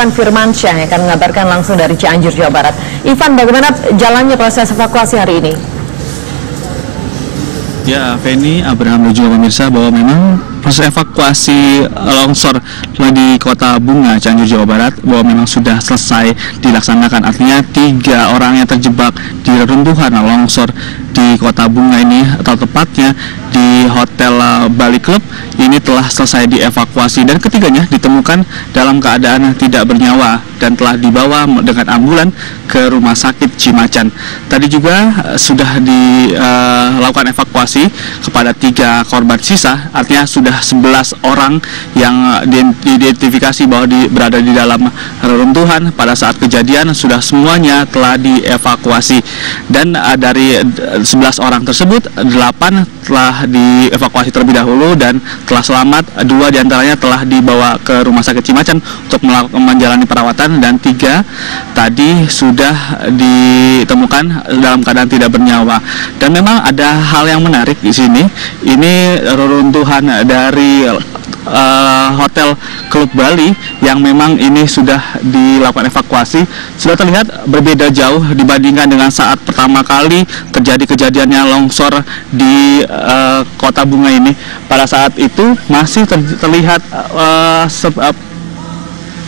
Ivan Firmansyah yang akan mengabarkan langsung dari Cianjur, Jawa Barat. Ivan, bagaimana jalannya proses evakuasi hari ini? Ya, Feni, Abraham dan juga pemirsa, bahwa memang proses evakuasi longsor di Kota Bunga, Cianjur, Jawa Barat, bahwa memang sudah selesai dilaksanakan. Artinya 3 orang yang terjebak di reruntuhan longsor di Kota Bunga ini, atau tepatnya di Hotel Bali Club, ini telah selesai dievakuasi dan ketiganya ditemukan dalam keadaan tidak bernyawa dan telah dibawa dengan ambulan ke Rumah Sakit Cimacan. Tadi juga sudah dilakukan evakuasi kepada 3 korban sisa, artinya sudah 11 orang yang diidentifikasi bahwa berada di dalam reruntuhan pada saat kejadian, sudah semuanya telah dievakuasi. Dan dari 11 orang tersebut, 8 telah dievakuasi terlebih dahulu dan telah selamat. 2 diantaranya telah dibawa ke Rumah Sakit Cimacan untuk menjalani perawatan, dan 3 tadi sudah ditemukan dalam keadaan tidak bernyawa. Dan memang ada hal yang menarik di sini. Ini reruntuhan dari Hotel Klub Bali yang memang ini sudah dilakukan evakuasi, sudah terlihat berbeda jauh dibandingkan dengan saat pertama kali terjadi kejadiannya longsor di Kota Bunga ini. Pada saat itu masih terlihat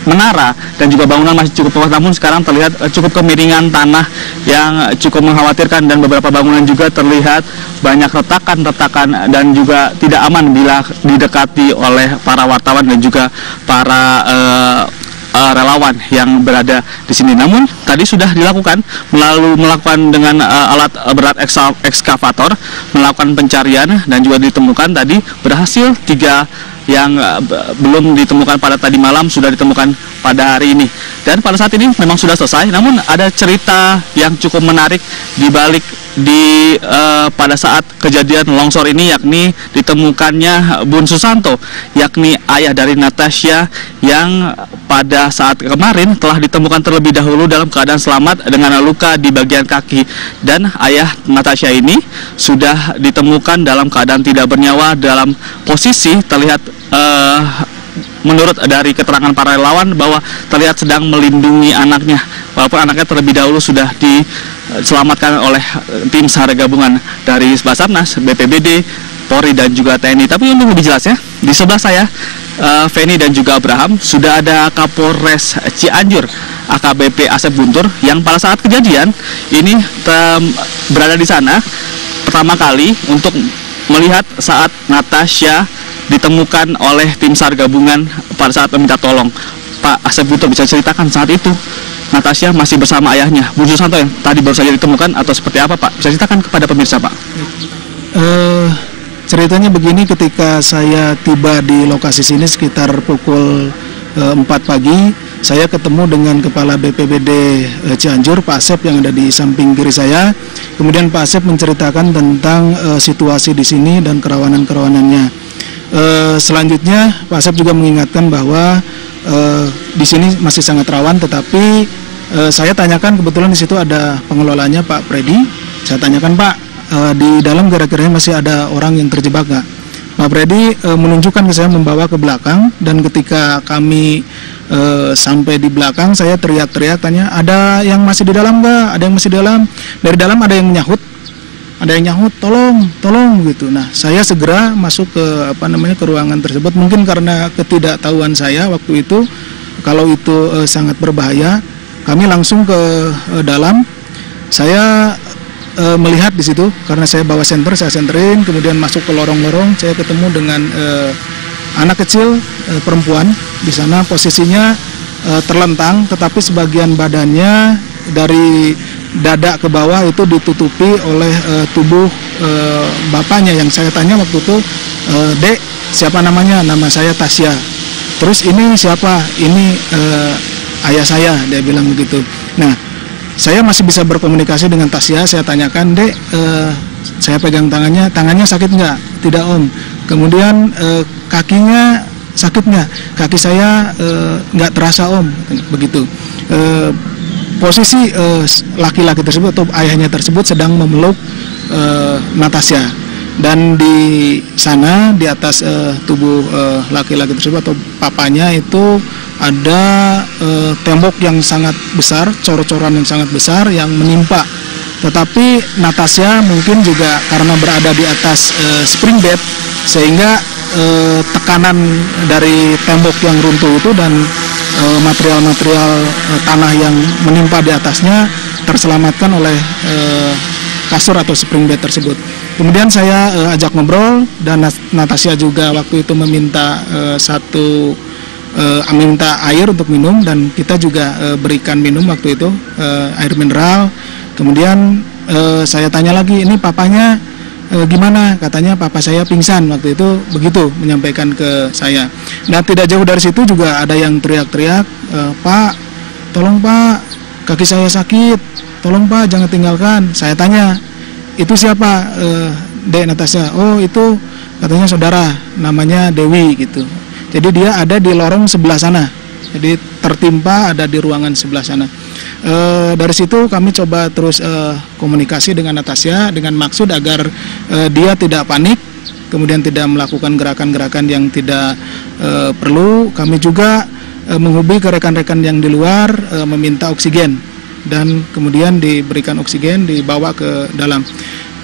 menara dan juga bangunan masih cukup kokoh, namun sekarang terlihat cukup kemiringan tanah yang cukup mengkhawatirkan, dan beberapa bangunan juga terlihat banyak retakan-retakan dan juga tidak aman bila didekati oleh para wartawan dan juga para relawan yang berada di sini. Namun tadi sudah dilakukan melakukan dengan alat berat ekskavator, melakukan pencarian, dan juga ditemukan tadi berhasil 3 yang belum ditemukan pada tadi malam sudah ditemukan pada hari ini. Dan pada saat ini memang sudah selesai, namun ada cerita yang cukup menarik di balik pada saat kejadian longsor ini, yakni ditemukannya Bun Susanto, yakni ayah dari Natasha, yang pada saat kemarin telah ditemukan terlebih dahulu dalam keadaan selamat dengan luka di bagian kaki. Dan ayah Natasha ini sudah ditemukan dalam keadaan tidak bernyawa, dalam posisi terlihat menurut dari keterangan para relawan bahwa terlihat sedang melindungi anaknya, walaupun anaknya terlebih dahulu sudah diselamatkan oleh tim SAR gabungan dari Basarnas, BPBD, Polri, dan juga TNI. Tapi untuk lebih jelasnya, di sebelah saya Feni dan juga Abraham, sudah ada Kapolres Cianjur AKBP Asep Guntur, yang pada saat kejadian ini berada di sana pertama kali untuk melihat saat Natasha ditemukan oleh tim SAR gabungan pada saat meminta tolong. Pak Asep Guntur, bisa ceritakan saat itu Natasha masih bersama ayahnya, Bun Susanto, yang tadi baru saja ditemukan, atau seperti apa, Pak? Bisa ceritakan kepada pemirsa, Pak? Ceritanya begini, ketika saya tiba di lokasi sini sekitar pukul 4 pagi, saya ketemu dengan Kepala BPBD Cianjur, Pak Asep, yang ada di samping kiri saya. Kemudian Pak Asep menceritakan tentang situasi di sini dan kerawanan-kerawanannya. Selanjutnya Pak Asep juga mengingatkan bahwa di sini masih sangat rawan, tetapi saya tanyakan, kebetulan di situ ada pengelolanya, Pak Freddy. Saya tanyakan, Pak, di dalam kira-kira masih ada orang yang terjebak nggak? Pak Freddy menunjukkan ke saya, membawa ke belakang, dan ketika kami sampai di belakang, saya teriak-teriak, tanya, ada yang masih di dalam nggak? Ada yang masih di dalam? Dari dalam ada yang menyahut, tolong gitu. Nah, saya segera masuk ke ke ruangan tersebut. Mungkin karena ketidaktahuan saya waktu itu, kalau itu sangat berbahaya, kami langsung ke dalam. Saya melihat di situ, karena saya bawa senter, saya senterin, kemudian masuk ke lorong-lorong. Saya ketemu dengan anak kecil perempuan di sana, posisinya terlentang, tetapi sebagian badannya dari dada ke bawah itu ditutupi oleh tubuh bapaknya. Yang saya tanya waktu itu, Dek, siapa namanya? Nama saya Tasya. Terus ini siapa? Ini ayah saya, dia bilang begitu. Nah, saya masih bisa berkomunikasi dengan Tasya. Saya tanyakan, Dek, saya pegang tangannya sakit nggak? Tidak, Om. Kemudian kakinya sakit nggak? Kaki saya nggak terasa, Om. Begitu. Posisi laki-laki tersebut atau ayahnya tersebut sedang memeluk Natasha, dan di sana di atas tubuh laki-laki tersebut atau papanya itu ada tembok yang sangat besar, cor-coran yang sangat besar yang menimpa. Tetapi Natasha mungkin juga karena berada di atas spring bed, sehingga tekanan dari tembok yang runtuh itu dan material-material tanah yang menimpa di atasnya terselamatkan oleh kasur atau spring bed tersebut. Kemudian saya ajak ngobrol, dan Natasha juga waktu itu meminta minta air untuk minum, dan kita juga berikan minum waktu itu air mineral. Kemudian saya tanya lagi, ini papanya gimana? Katanya papa saya pingsan waktu itu, begitu menyampaikan ke saya. Dan tidak jauh dari situ juga ada yang teriak-teriak, Pak, tolong Pak, kaki saya sakit, tolong Pak, jangan tinggalkan. Saya tanya, itu siapa? Dek Natasha. Oh, itu katanya saudara, namanya Dewi gitu. Jadi dia ada di lorong sebelah sana, jadi tertimpa ada di ruangan sebelah sana. Dari situ kami coba terus komunikasi dengan Natasha dengan maksud agar dia tidak panik, kemudian tidak melakukan gerakan-gerakan yang tidak perlu. Kami juga menghubungi ke rekan-rekan yang di luar, meminta oksigen, dan kemudian diberikan oksigen, dibawa ke dalam.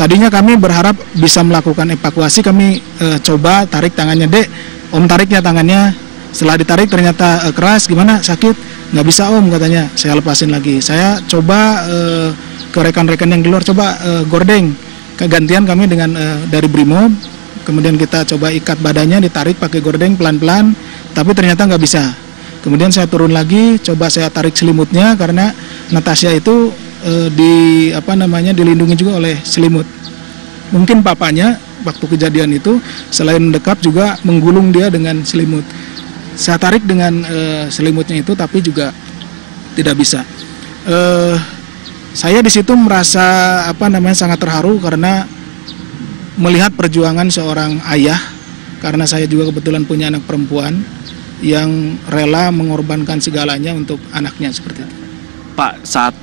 Tadinya kami berharap bisa melakukan evakuasi, kami coba tarik tangannya, Dek, Om tariknya tangannya. Setelah ditarik ternyata keras, gimana, sakit? Nggak bisa Om, katanya. Saya lepasin lagi. Saya coba ke rekan-rekan yang di luar, coba gordeng. Kegantian kami dengan dari Brimob, kemudian kita coba ikat badannya, ditarik pakai gordeng pelan-pelan, tapi ternyata nggak bisa. Kemudian saya turun lagi, coba saya tarik selimutnya karena Natasha itu dilindungi juga oleh selimut. Mungkin papanya waktu kejadian itu selain mendekap juga menggulung dia dengan selimut. Saya tarik dengan selimutnya itu, tapi juga tidak bisa. Saya di situ merasa sangat terharu karena melihat perjuangan seorang ayah, karena saya juga kebetulan punya anak perempuan yang rela mengorbankan segalanya untuk anaknya seperti itu. Pak, saat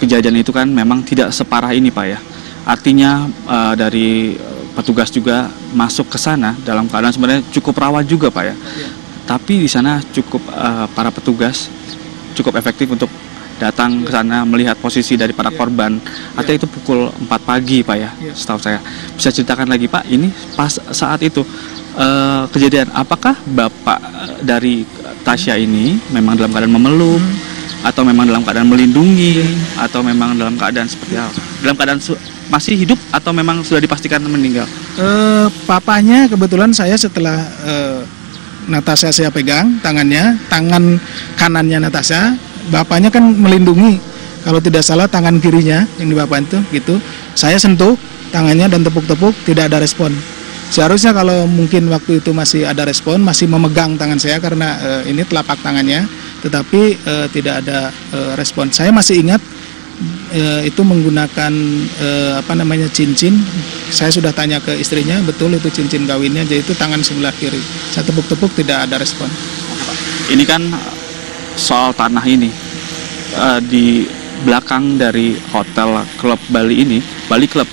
kejadian itu kan memang tidak separah ini Pak ya. Artinya dari petugas juga masuk ke sana dalam keadaan sebenarnya cukup rawan juga Pak ya. Tapi di sana cukup para petugas cukup efektif untuk datang ke sana melihat posisi dari para korban. Artinya itu pukul 4 pagi Pak ya, setahu saya. Bisa ceritakan lagi Pak, ini pas saat itu kejadian, apakah Bapak dari Tasya ini memang dalam keadaan memeluk, atau memang dalam keadaan melindungi, atau memang dalam keadaan seperti apa? Dalam keadaan masih hidup atau memang sudah dipastikan meninggal? Papanya kebetulan saya setelah Natasha saya pegang tangannya, tangan kanannya Natasha, bapaknya kan melindungi. Kalau tidak salah tangan kirinya yang di bapak itu gitu. Saya sentuh tangannya dan tepuk-tepuk, tidak ada respon. Seharusnya kalau mungkin waktu itu masih ada respon, masih memegang tangan saya karena ini telapak tangannya, tetapi tidak ada respon. Saya masih ingat itu menggunakan cincin. Saya sudah tanya ke istrinya, betul itu cincin kawinnya, jadi itu tangan sebelah kiri. Saya tepuk-tepuk, tidak ada respon. Ini kan soal tanah ini, di belakang dari hotel klub Bali ini, Bali Club,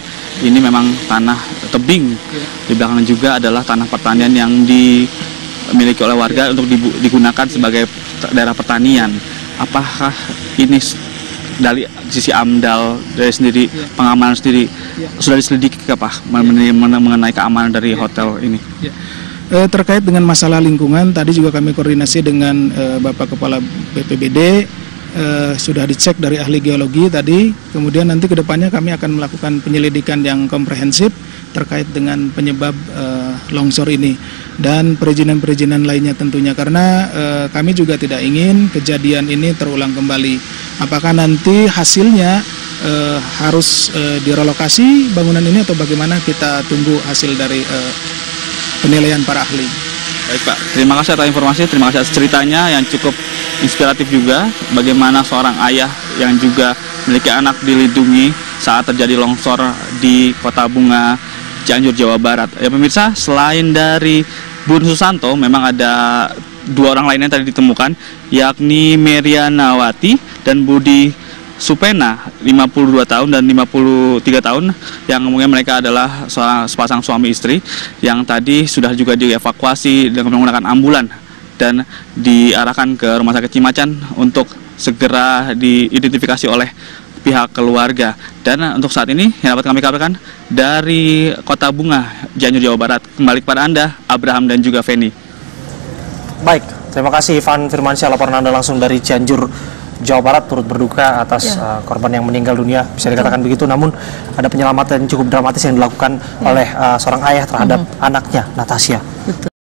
ini memang tanah tebing. Di belakang juga adalah tanah pertanian yang dimiliki oleh warga untuk digunakan sebagai daerah pertanian. Apakah ini dari sisi AMDAL dari sendiri, pengamanan sendiri, sudah diselidiki Pak mengenai keamanan dari hotel ini? Terkait dengan masalah lingkungan, tadi juga kami koordinasi dengan Bapak Kepala BPBD, sudah dicek dari ahli geologi tadi. Kemudian nanti ke depannya kami akan melakukan penyelidikan yang komprehensif terkait dengan penyebab longsor ini dan perizinan-perizinan lainnya tentunya, karena kami juga tidak ingin kejadian ini terulang kembali. Apakah nanti hasilnya harus direlokasi bangunan ini atau bagaimana, kita tunggu hasil dari penilaian para ahli. Baik Pak, terima kasih atas informasi, terima kasih atas ceritanya yang cukup inspiratif juga, bagaimana seorang ayah yang juga memiliki anak dilindungi saat terjadi longsor di Kota Bunga, Cianjur, Jawa Barat. Ya pemirsa, selain dari Bu Susanto, memang ada 2 orang lainnya tadi ditemukan, yakni Merianawati dan Budi Supena, 52 tahun dan 53 tahun, yang mungkin mereka adalah sepasang suami istri yang tadi sudah juga dievakuasi dengan menggunakan ambulan dan diarahkan ke Rumah Sakit Cimacan untuk segera diidentifikasi oleh pihak keluarga. Dan untuk saat ini yang dapat kami kabarkan dari Kota Bunga, Cianjur, Jawa Barat. Kembali kepada Anda, Abraham dan juga Feni. Baik, terima kasih Ivan Firmansyah, laporan Anda langsung dari Cianjur, Jawa Barat, turut berduka atas korban yang meninggal dunia, bisa dikatakan begitu. Namun ada penyelamatan cukup dramatis yang dilakukan oleh seorang ayah terhadap anaknya, Natasha.